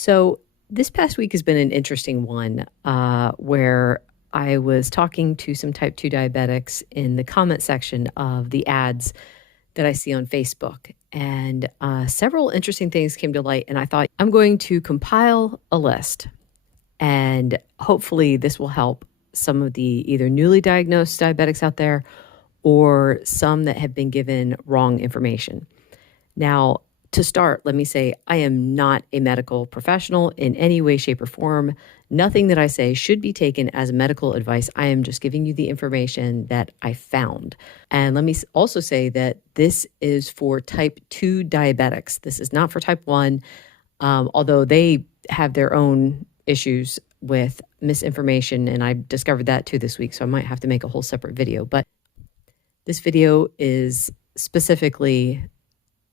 So this past week has been an interesting one where I was talking to some type 2 diabetics in the comment section of the ads that I see on Facebook. And several interesting things came to light. And I thought I'm going to compile a list. And hopefully this will help some of the either newly diagnosed diabetics out there or some that have been given wrong information. Now, to start, let me say I am not a medical professional in any way, shape, or form. Nothing that I say should be taken as medical advice. I am just giving you the information that I found. And let me also say that this is for type 2 diabetics. This is not for type 1, although they have their own issues with misinformation. And I discovered that too this week. So I might have to make a whole separate video. But this video is specifically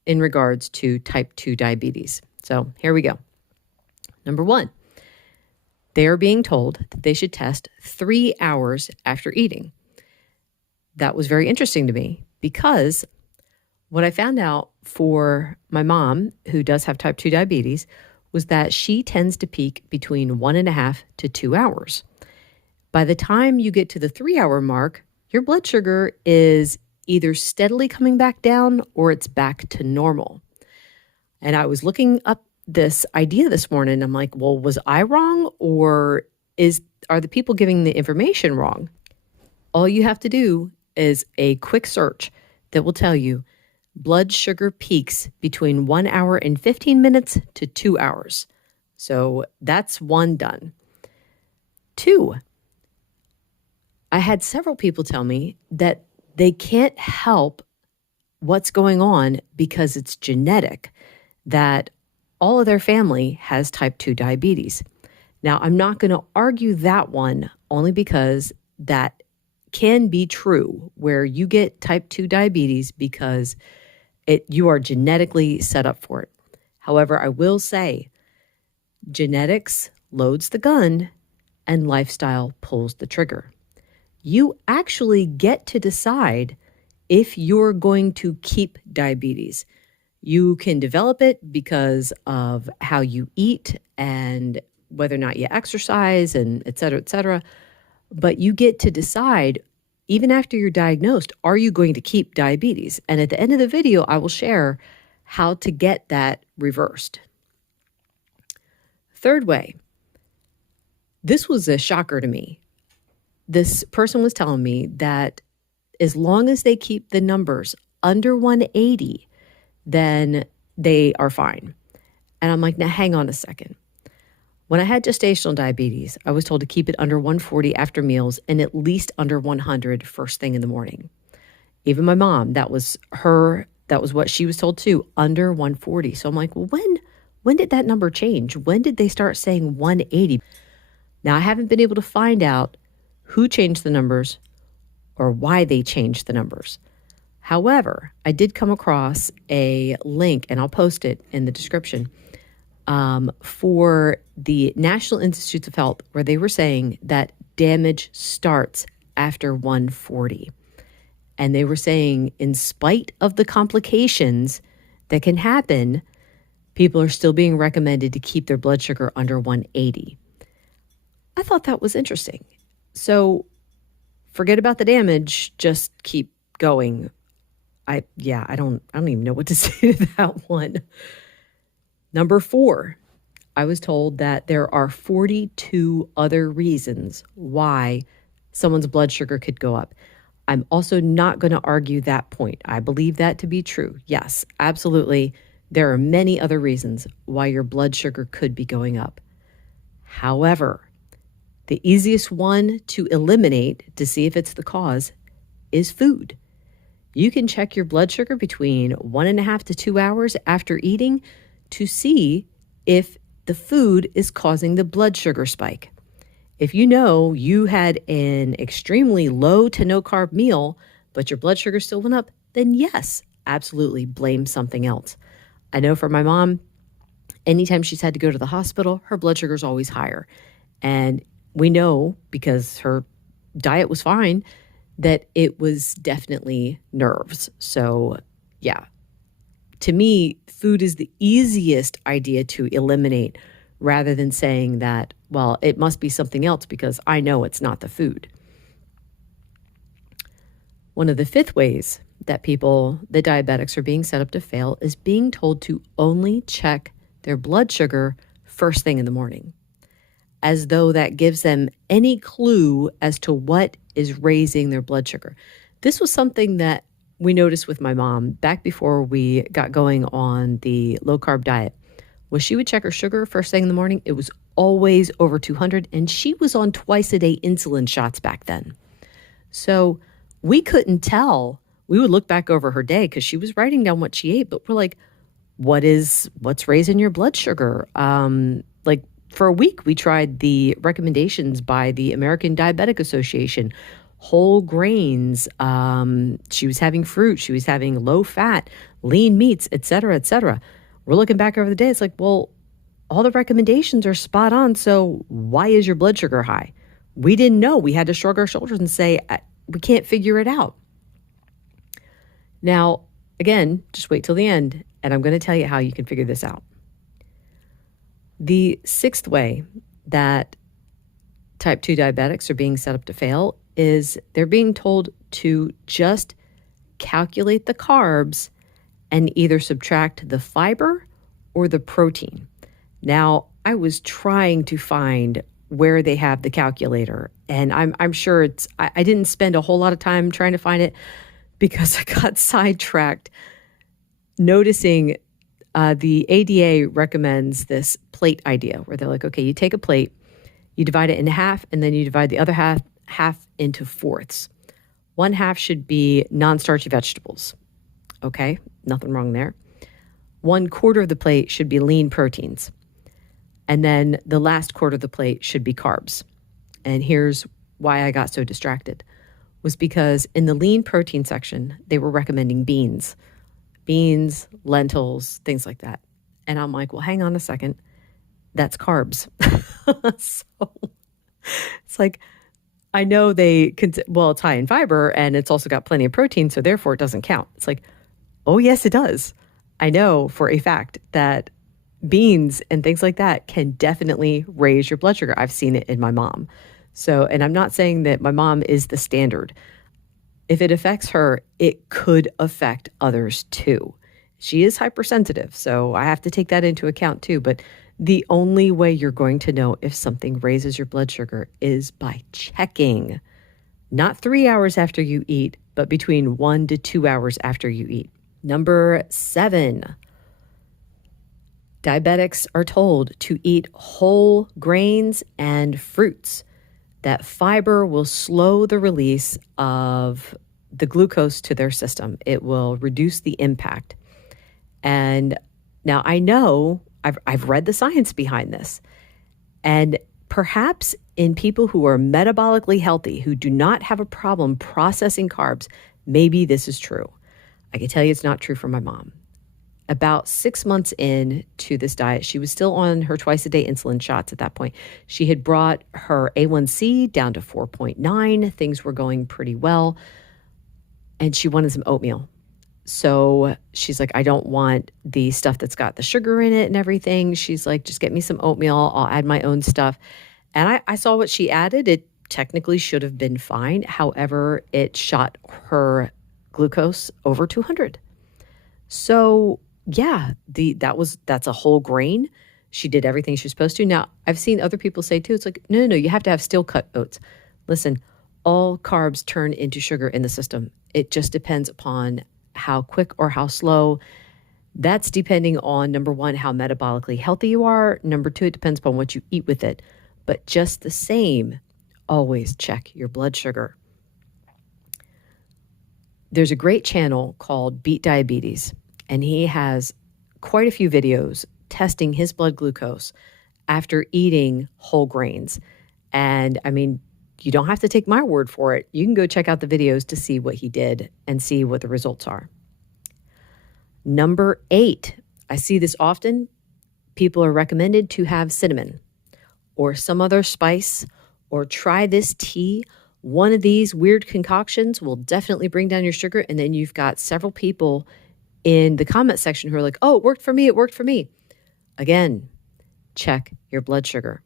in regards to type 2 diabetes. So here we go. Number 1, they are being told that they should test 3 hours after eating. That was very interesting to me because what I found out for my mom, who does have type 2 diabetes, was that she tends to peak between 1.5 to 2 hours. By the time you get to the 3-hour mark, your blood sugar is either steadily coming back down or it's back to normal. And I was looking up this idea this morning. I'm like, well, was I wrong or are the people giving the information wrong? All you have to do is a quick search that will tell you blood sugar peaks between 1 hour and 15 minutes to 2 hours. So that's one done. 2, I had several people tell me that they can't help what's going on because it's genetic, that all of their family has type 2 diabetes. Now, I'm not going to argue that one only because that can be true where you get type 2 diabetes because you are genetically set up for it. However, I will say genetics loads the gun and lifestyle pulls the trigger. You actually get to decide if you're going to keep diabetes. You can develop it because of how you eat and whether or not you exercise and et cetera, but you get to decide even after you're diagnosed, are you going to keep diabetes? And at the end of the video, I will share how to get that reversed. Third way, this was a shocker to me. This person was telling me that as long as they keep the numbers under 180, then they are fine. And I'm like, now hang on a second. When I had gestational diabetes, I was told to keep it under 140 after meals and at least under 100 first thing in the morning. Even my mom, that was what she was told too, under 140. So I'm like, well, when did that number change? When did they start saying 180? Now, I haven't been able to find out who changed the numbers or why they changed the numbers. However, I did come across a link, and I'll post it in the description, for the National Institutes of Health, where they were saying that damage starts after 140. And they were saying, in spite of the complications that can happen, people are still being recommended to keep their blood sugar under 180. I thought that was interesting. So forget about the damage, just keep going. I don't even know what to say to that one. Number 4, I was told that there are 42 other reasons why someone's blood sugar could go up. I'm also not going to argue that point. I believe that to be true. Yes, absolutely. There are many other reasons why your blood sugar could be going up. However, the easiest one to eliminate to see if it's the cause is food. You can check your blood sugar between 1.5 to 2 hours after eating to see if the food is causing the blood sugar spike. If you know you had an extremely low to no carb meal, but your blood sugar still went up, then yes, absolutely blame something else. I know for my mom, anytime she's had to go to the hospital, her blood sugar is always higher. And we know, because her diet was fine, that it was definitely nerves. So yeah, to me, food is the easiest idea to eliminate rather than saying that, well, it must be something else because I know it's not the food. One of the fifth ways that the diabetics are being set up to fail is being told to only check their blood sugar first thing in the morning, as though that gives them any clue as to what is raising their blood sugar. This was something that we noticed with my mom back before we got going on the low carb diet. When she would check her sugar first thing in the morning, it was always over 200, and she was on twice a day insulin shots back then. So we couldn't tell. We would look back over her day because she was writing down what she ate, but we're like, what's raising your blood sugar? Like for a week, we tried the recommendations by the American Diabetic Association, whole grains. She was having fruit. She was having low fat, lean meats, et cetera, et cetera. We're looking back over the day. It's like, well, all the recommendations are spot on. So why is your blood sugar high? We didn't know. We had to shrug our shoulders and say, we can't figure it out. Now, again, just wait till the end, and I'm going to tell you how you can figure this out. The sixth way that type 2 diabetics are being set up to fail is they're being told to just calculate the carbs and either subtract the fiber or the protein. Now, I was trying to find where they have the calculator, and I'm sure I didn't spend a whole lot of time trying to find it because I got sidetracked noticing the ADA recommends this plate idea where they're like, okay, you take a plate, you divide it in half, and then you divide the other half into fourths. One half should be non-starchy vegetables. Okay, nothing wrong there. 1/4 of the plate should be lean proteins. And then the last quarter of the plate should be carbs. And here's why I got so distracted, was because in the lean protein section, they were recommending beans, lentils, things like that. And I'm like, well, hang on a second. That's carbs. So it's like, I know it's high in fiber and it's also got plenty of protein, so therefore it doesn't count. It's like, oh, yes, it does. I know for a fact that beans and things like that can definitely raise your blood sugar. I've seen it in my mom. So, and I'm not saying that my mom is the standard. If it affects her, it could affect others too. She is hypersensitive, so I have to take that into account too. But the only way you're going to know if something raises your blood sugar is by checking. Not 3 hours after you eat, but between 1 to 2 hours after you eat. Number 7, diabetics are told to eat whole grains and fruits. That fiber will slow the release of the glucose to their system. It will reduce the impact. And now I know I've read the science behind this. And perhaps in people who are metabolically healthy, who do not have a problem processing carbs, maybe this is true. I can tell you it's not true for my mom. About 6 months into this diet, she was still on her twice a day insulin shots at that point. She had brought her A1C down to 4.9. Things were going pretty well. And she wanted some oatmeal. So she's like, I don't want the stuff that's got the sugar in it and everything. She's like, just get me some oatmeal. I'll add my own stuff. And I saw what she added. It technically should have been fine. However, it shot her glucose over 200. So yeah, that's a whole grain. She did everything she was supposed to. Now, I've seen other people say too, it's like, no, you have to have steel cut oats. Listen, all carbs turn into sugar in the system. It just depends upon how quick or how slow. That's depending on, number one, how metabolically healthy you are. Number two, it depends upon what you eat with it. But just the same, always check your blood sugar. There's a great channel called Beat Diabetes, and he has quite a few videos testing his blood glucose after eating whole grains. And I mean, you don't have to take my word for it. You can go check out the videos to see what he did and see what the results are. Number 8, I see this often. People are recommended to have cinnamon or some other spice, or try this tea. One of these weird concoctions will definitely bring down your sugar. And then you've got several people in the comment section who are like, oh, it worked for me. Again, check your blood sugar.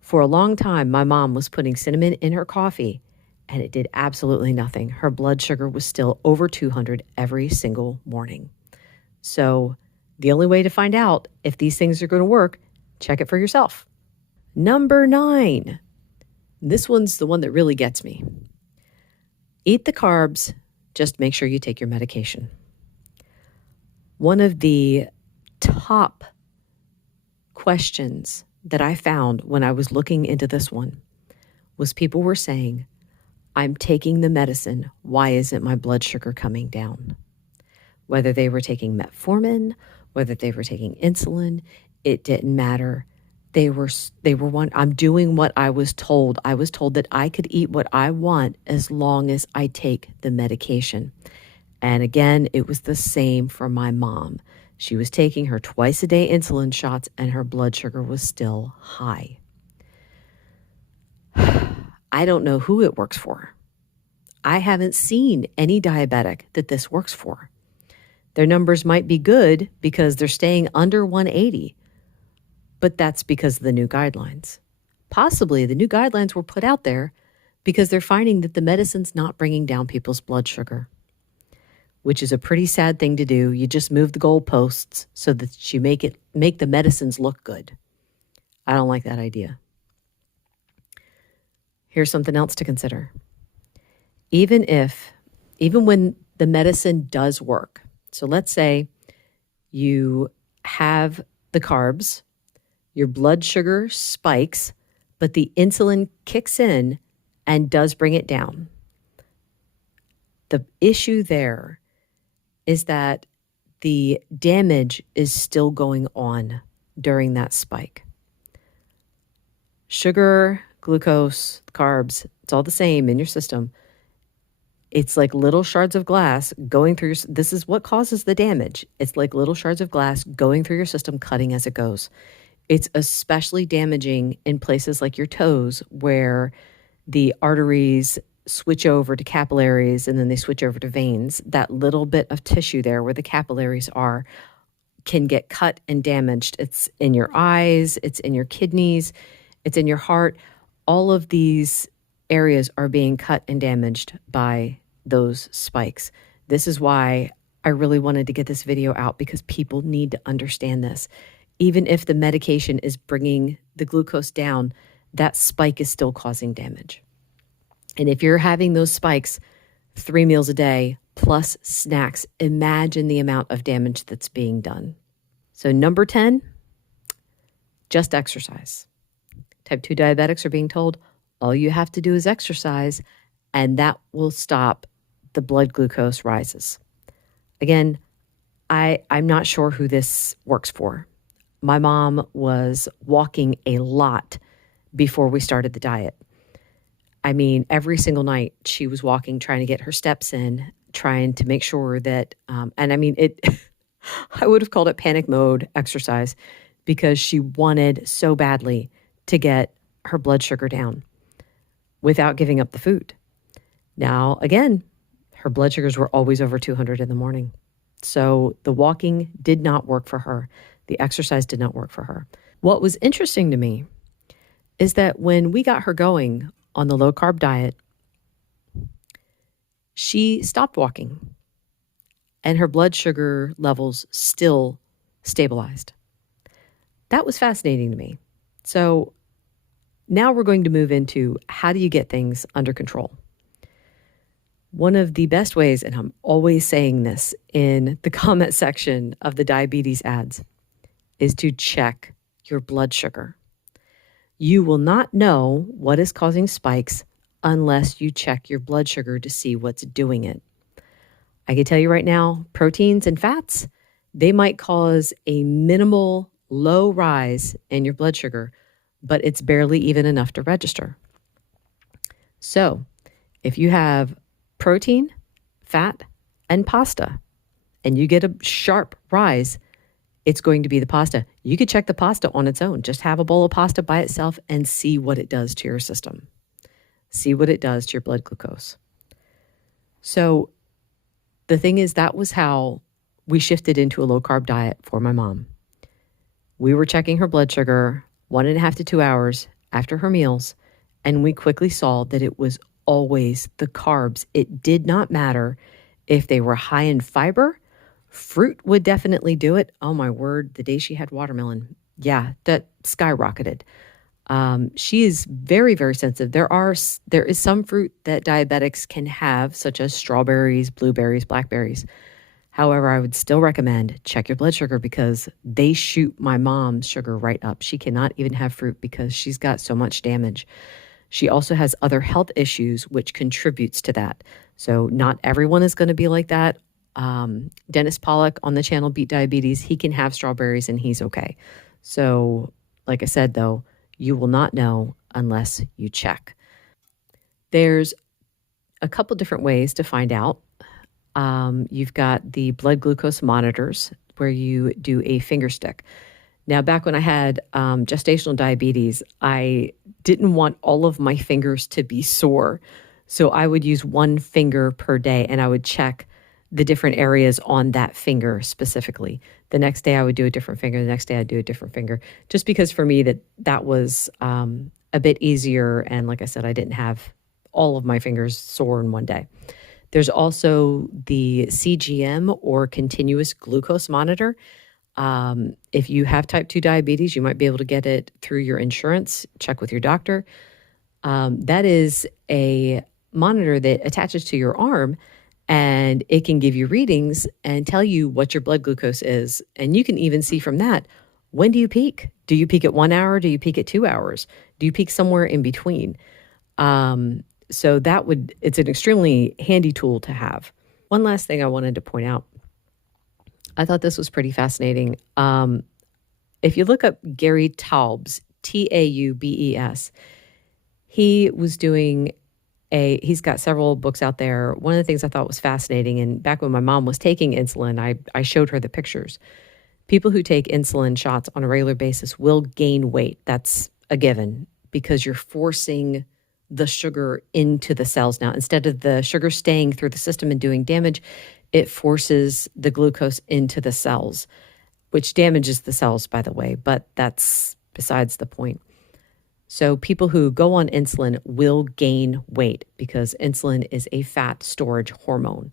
For a long time, my mom was putting cinnamon in her coffee, and it did absolutely nothing. Her blood sugar was still over 200 every single morning. So the only way to find out if these things are going to work, check it for yourself. Number 9. This one's the one that really gets me. Eat the carbs, just make sure you take your medication. One of the top questions that I found when I was looking into this one was people were saying, I'm taking the medicine, why isn't my blood sugar coming down? Whether they were taking metformin, whether they were taking insulin, it didn't matter. They were I'm doing what I was told. I was told that I could eat what I want as long as I take the medication. And again, it was the same for my mom. She was taking her twice a day insulin shots and her blood sugar was still high. I don't know who it works for. I haven't seen any diabetic that this works for. Their numbers might be good because they're staying under 180, but that's because of the new guidelines. Possibly the new guidelines were put out there because they're finding that the medicine's not bringing down people's blood sugar, which is a pretty sad thing to do. You just move the goalposts so that you make the medicines look good. I don't like that idea. Here's something else to consider. Even when the medicine does work, so let's say you have the carbs, your blood sugar spikes, but the insulin kicks in and does bring it down. The issue there is that the damage is still going on during that spike. Sugar, glucose, carbs, it's all the same in your system. It's like little shards of glass going through this is what causes the damage. It's like little shards of glass going through your system, cutting as it goes. It's especially damaging in places like your toes where the arteries switch over to capillaries and then they switch over to veins. That little bit of tissue there where the capillaries are can get cut and damaged. It's in your eyes, it's in your kidneys, it's in your heart. All of these areas are being cut and damaged by those spikes. This is why I really wanted to get this video out, because people need to understand this. Even if the medication is bringing the glucose down, that spike is still causing damage. And if you're having those spikes 3 meals a day plus snacks, imagine the amount of damage that's being done. So number 10, just exercise. Type 2 diabetics are being told, all you have to do is exercise, and that will stop the blood glucose rises. Again, I'm not sure who this works for. My mom was walking a lot before we started the diet. I mean, every single night she was walking, trying to get her steps in, trying to make sure that, and I mean, I would have called it panic mode exercise, because she wanted so badly to get her blood sugar down without giving up the food. Now, again, her blood sugars were always over 200 in the morning. So the walking did not work for her. The exercise did not work for her. What was interesting to me is that when we got her going on the low carb diet, she stopped walking and her blood sugar levels still stabilized. That was fascinating to me. So now we're going to move into, how do you get things under control? One of the best ways, and I'm always saying this in the comment section of the diabetes ads, is to check your blood sugar. You will not know what is causing spikes unless you check your blood sugar to see what's doing it. I can tell you right now, proteins and fats, they might cause a minimal low rise in your blood sugar, but it's barely even enough to register. So if you have protein, fat, and pasta, and you get a sharp rise, it's going to be the pasta. You could check the pasta on its own. Just have a bowl of pasta by itself and see what it does to your system. See what it does to your blood glucose. So the thing is, that was how we shifted into a low carb diet for my mom. We were checking her blood sugar 1.5 to 2 hours after her meals, and we quickly saw that it was always the carbs. It did not matter if they were high in fiber. Fruit would definitely do it. Oh my word, the day she had watermelon, yeah, that skyrocketed. She is very, very sensitive. There is some fruit that diabetics can have, such as strawberries, blueberries, blackberries. However, I would still recommend check your blood sugar because they shoot my mom's sugar right up. She cannot even have fruit because she's got so much damage. She also has other health issues, which contributes to that. So not everyone is going to be like that. Dennis Pollock on the channel Beat Diabetes, he can have strawberries and he's okay. So like I said, though, you will not know unless you check. There's a couple different ways to find out. You've got the blood glucose monitors where you do a finger stick. Now, back when I had gestational diabetes, I didn't want all of my fingers to be sore. So I would use one finger per day and I would check the different areas on that finger specifically. The next day I would do a different finger. The next day I'd do a different finger, just because for me that was a bit easier. And like I said, I didn't have all of my fingers sore in one day. There's also the CGM or continuous glucose monitor. If you have type 2 diabetes, you might be able to get it through your insurance. Check with your doctor. That is a monitor that attaches to your arm and it can give you readings and tell you what your blood glucose is. And you can even see from that, when do you peak? Do you peak at 1 hour? Do you peak at 2 hours? Do you peak somewhere in between? So it's an extremely handy tool to have. One last thing I wanted to point out. I thought this was pretty fascinating. If you look up Gary Taubes, Taubes, he was doing he's got several books out there. One of the things I thought was fascinating, and back when my mom was taking insulin, I showed her the pictures. People who take insulin shots on a regular basis will gain weight. That's a given because you're forcing the sugar into the cells now. Instead of the sugar staying through the system and doing damage, it forces the glucose into the cells, which damages the cells, by the way, but that's besides the point. So people who go on insulin will gain weight because insulin is a fat storage hormone.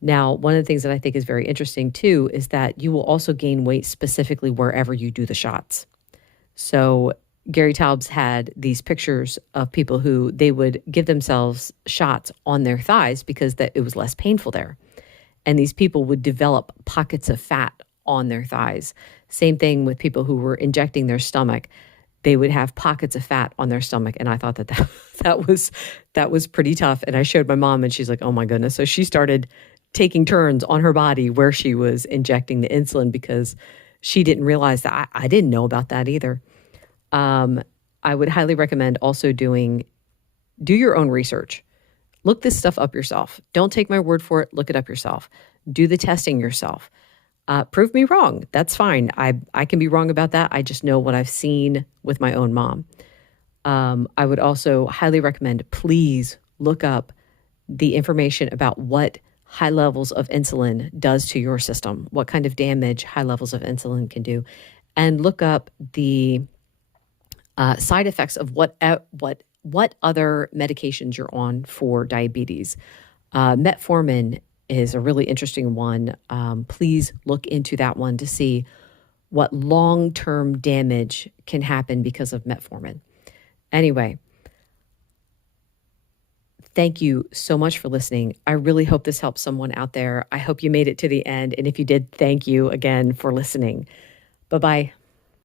Now, one of the things that I think is very interesting too is that you will also gain weight specifically wherever you do the shots. So Gary Taubes had these pictures of people who they would give themselves shots on their thighs because it was less painful there. And these people would develop pockets of fat on their thighs. Same thing with people who were injecting their stomach. They would have pockets of fat on their stomach. And I thought that was pretty tough. And I showed my mom and she's like, oh my goodness. So she started taking turns on her body where she was injecting the insulin because she didn't realize that. I didn't know about that either. I would highly recommend also do your own research. Look this stuff up yourself. Don't take my word for it. Look it up yourself. Do the testing yourself. Prove me wrong. That's fine. I can be wrong about that. I just know what I've seen with my own mom. I would also highly recommend, please look up the information about what high levels of insulin does to your system, what kind of damage high levels of insulin can do, and look up the side effects of what other medications you're on for diabetes. Metformin is a really interesting one. Please look into that one to see what long-term damage can happen because of metformin. Anyway, thank you so much for listening. I really hope this helps someone out there. I hope you made it to the end. And if you did, thank you again for listening. Bye-bye.